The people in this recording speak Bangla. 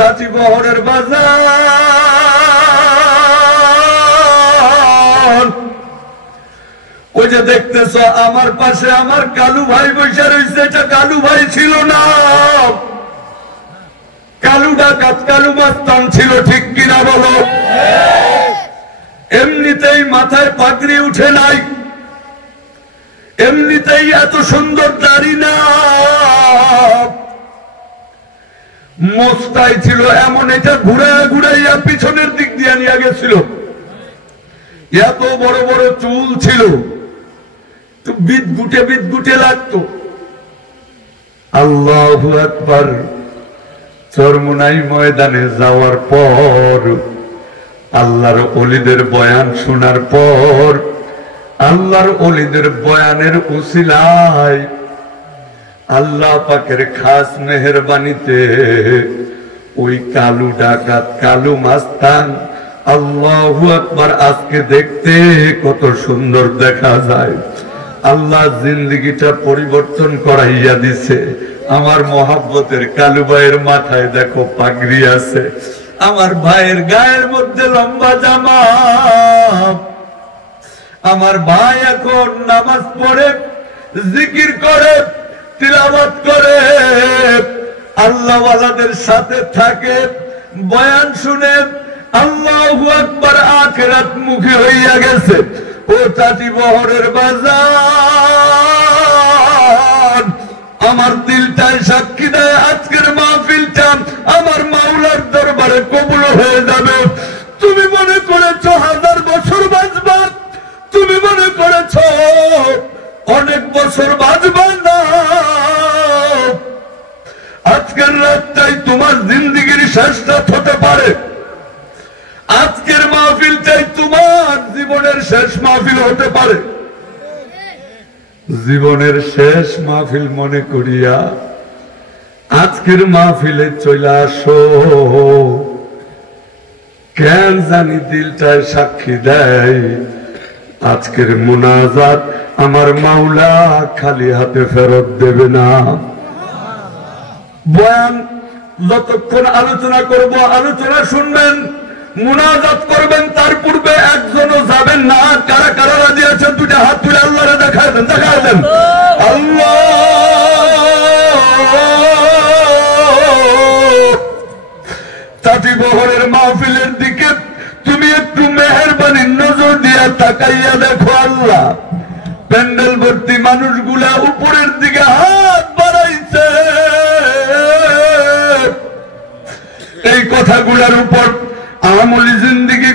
চাচি বহরের বাজার, ওই যে দেখতেছ আমার পাশে আমার কালু ভাই বসে রয়েছে, এটা কালু ভাই ছিল না, কালু ডাকাত কালু মাস্তান ছিল, ঠিক কিনা বলো? এমনিতেই মাথায় পাগড়ি উঠে নাই, এমনিতেই এত সুন্দর দাড়ি না, মোস্তাই ছিল এমন, এটা ঘুরাইয়া পিছনের দিক দিয়ে নিয়ে গেছিল, এত বড় বড় চুল ছিল, বিদগুটে লাগতো। আল্লাহু আকবার। চরমোনাই ময়দানে যাওয়ার পর, আল্লাহর ওলিদের বয়ান শোনার পর, আল্লাহর ওলিদের বয়ানের উসিলায় আল্লাহ পাকের খাস মেহেরবানিতে ওই কালু ডাকাত কালু মাস্তান, আল্লাহু আকবার, আজকে দেখতে কত সুন্দর দেখা যায়। আল্লাহ জিন্দেগিটা পরিবর্তন করাইয়া দিছে। আমার মহাব্বতের কালু ভাইয়ের মাথায় দেখো পাগড়ি আছে, আমার ভাইয়ের গায়ের মধ্যে লম্বা জামা। আমার ভাই এখন নামাজ পড়ে, জিকির করে, তিলাওয়াত করে, আল্লাহওয়ালাদের সাথে থাকে, বয়ান শুনে, আল্লাহু আকবার, আখিরাত মুখী হইয়া গেছে। ও চাচি বহরের বাজার, আমার দিলটাই সাক্ষী দেয় আজকের মাহফিলটা আমার মাওলার দরবারে কবুল হয়ে যাবে। তুমি মনে করেছ 1000 বছর বাঁচবা, তুমি মনে করেছ অনেক বছর বাঁচবা না, আজকের রাতটাই তোমার জিন্দেগির শেষ রাত হতে পারে, আজকের মাহফিলটাই তোমার জীবনের শেষ মাহফিল হতে পারে। জীবনের শেষ মাহফিল মনে করিয়া আজকের মাহফিলে চলে আসো। কেন জানি দিলটায় সাক্ষী দেয় আজকের মুনাজাত আমার মাওলা খালি হাতে ফেরত দেবে না। বয়ান যতক্ষণ আলোচনা করব, আলোচনা শুনবেন, মুনাজাত করবেন, তার পূর্বে একজনও যাবেন না। কারা কারা রাজি আছেন দুইটা হাত তুলে আল্লাহরে দেখায় দেন, দেখায় দেন। আল্লাহ চাচি বহরের মাহফিলের দিকে তুমি একটু মেহেরবানির নজর দিয়া তাকাইয়া দেখো। আল্লাহ প্যান্ডেল ভর্তি মানুষগুলা উপরের দিকে হাত বাড়াইছে, এই কথাগুলার উপর আমলি জিন্দেগি